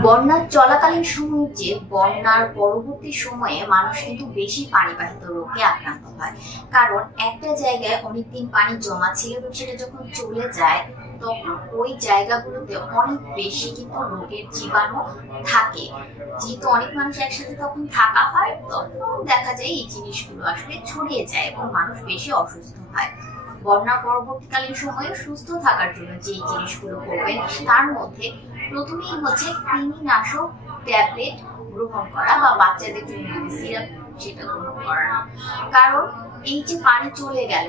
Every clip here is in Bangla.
বন্যার চলাকালীন সময়ে যে বন্যার পরবর্তী সময়ে মানুষ কিন্তু বেশি পানিবাহিত রোগে আক্রান্ত হয়, কারণ একটা জায়গায় অনেকদিন পানি জমা ছিল এবং সেটা যখন চলে যায় তখন ওই জায়গাগুলোতে অনেক বেশি কিন্তু রোগের জীবাণু থাকে। যেহেতু অনেক মানুষ একসাথে তখন থাকা হয়, তখন দেখা যায় এই জিনিসগুলো আসলে ছড়িয়ে যায় এবং মানুষ বেশি অসুস্থ হয়। বন্যা পরবর্তীকালীন সময়ে সুস্থ থাকার জন্য যে জিনিসগুলো করবেন তার মধ্যে প্রথমেই হচ্ছে কৃমিনাশক ট্যাবলেট গ্রহণ করা বা বাচ্চাদের জন্য সিরাপ সেটা গ্রহণ করা না। কারণ এই যে পানি চলে গেল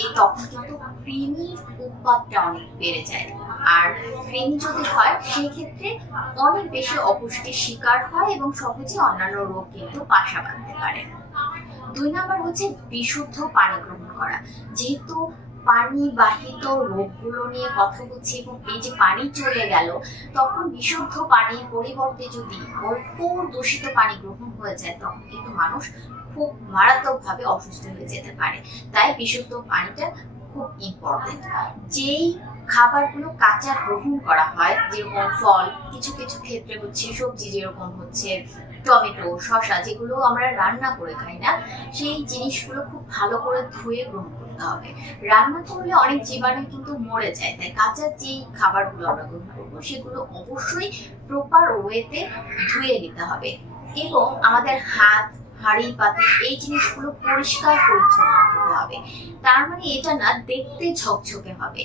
এই তখন কিন্তু কৃমির উৎপাদটা অনেক বেড়ে যায়, আর কৃমি যদি হয় সেক্ষেত্রে অনেক বেশি অপুষ্টির শিকার হয় এবং সহজে অন্যান্য রোগ কিন্তু বাসা বাঁধতে পারে। 2 নম্বর হচ্ছে বিশুদ্ধ পানি গ্রহণ করা। যেহেতু পানি বাহিত রোগগুলো নিয়ে কথা বলছি এবং এই যে পানি চলে গেল তখন বিশুদ্ধ পানির পরিবর্তে যদি অল্প দূষিত পানি গ্রহণ হয়ে যায় তখন কিন্তু মানুষ খুব মারাত্মকভাবে অসুস্থ হয়ে যেতে পারে। তাই বিশুদ্ধ পানিটা খুব ইম্পর্টেন্ট। যেই খাবারগুলো কাঁচা গ্রহণ করা হয়, যেরকম ফল, কিছু কিছু ক্ষেত্রে হচ্ছে সবজি, যেরকম হচ্ছে টমেটো, শসা, যেগুলো আমরা রান্না করে খাই না, সেই জিনিসগুলো খুব ভালো করে ধুয়ে গ্রহণ করতে হবে। রান্না করলে অনেক জীবাণু কিন্তু মরে যায়, তাই কাঁচা যেই খাবারগুলো আমরা গ্রহণ করবো সেগুলো অবশ্যই প্রপার ওয়েতে ধুয়ে নিতে হবে এবং আমাদের হাত, হাঁড়ি, পাতি এই জিনিসগুলো পরিষ্কার পরিচ্ছন্ন হতে হবে। তার মানে এটা না দেখতে ঝকঝকে হবে,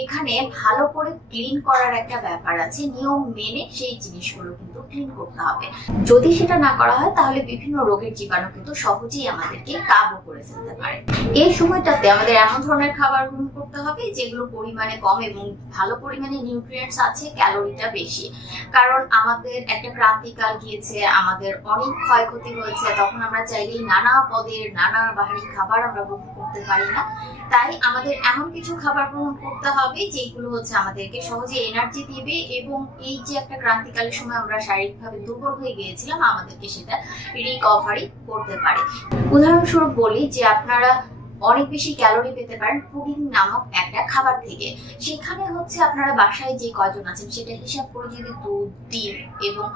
এখানে ভালো করে ক্লিন করার একটা ব্যাপার আছে, নিয়ম মেনে সেই জিনিসগুলো কিন্তু ক্লিন করতে হবে। যদি সেটা না করা হয় তাহলে বিভিন্ন রোগের জীবাণু কিন্তু সহজেই আমাদেরকে কাবু করে ফেলতে পারে। এই সময়টাতে আমাদের এমন ধরনের খাবার গ্রহণ করতে হবে যেগুলো পরিমাণে কম এবং ভালো পরিমাণে নিউট্রিয়েন্টস আছে, ক্যালোরিটা বেশি। কারণ আমাদের একটা ক্রান্তিকাল গিয়েছে, আমাদের অনেক ক্ষয়ক্ষতি হয়েছে, তখন আমরা চাইলেই নানা পদের নানা বাহারি খাবার আমরা গ্রহণ করতে পারি না। তাই আমাদের এমন কিছু খাবার গ্রহণ করতে হবে যেগুলো হচ্ছে আমাদেরকে সহজে এনার্জি দিবে এবং এই যে একটা ক্রান্তিকালের সময় আমরা শারীরিকভাবে দুর্বল হয়ে গিয়েছিলাম আমাদেরকে সেটা রিকভারি করতে পারে। উদাহরণস্বরূপ বলি যে আপনারা অনেক বেশি ক্যালোরি পেতে পারেন পুডিং নামক একটা খাবার থেকে। সেখানে হচ্ছে আপনারা বাসায় যে কয়জন আছেন সেটা হিসাব করে যদি দুধ, ডিম এবং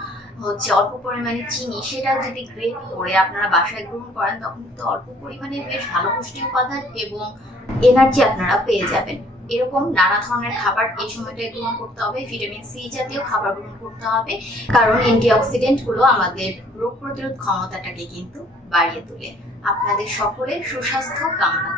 হচ্ছে অল্প পরিমাণে চিনি সেটা যদি গ্রেট করে আপনারা বাসায় গ্রহণ করেন তখন কিন্তু অল্প পরিমাণে বেশ ভালো পুষ্টি উপাদান এবং এনার্জি আপনারা পেয়ে যাবেন। এরকম নানা ধরনের খাবার এই সময়টায় গ্রহণ করতে হবে। ভিটামিন সি জাতীয় খাবার গ্রহণ করতে হবে, কারণ অ্যান্টিঅক্সিডেন্ট গুলো আমাদের রোগ প্রতিরোধ ক্ষমতাটাকে কিন্তু বাড়িয়ে তোলে। আপনাদের সকলের সুস্বাস্থ্য কামনা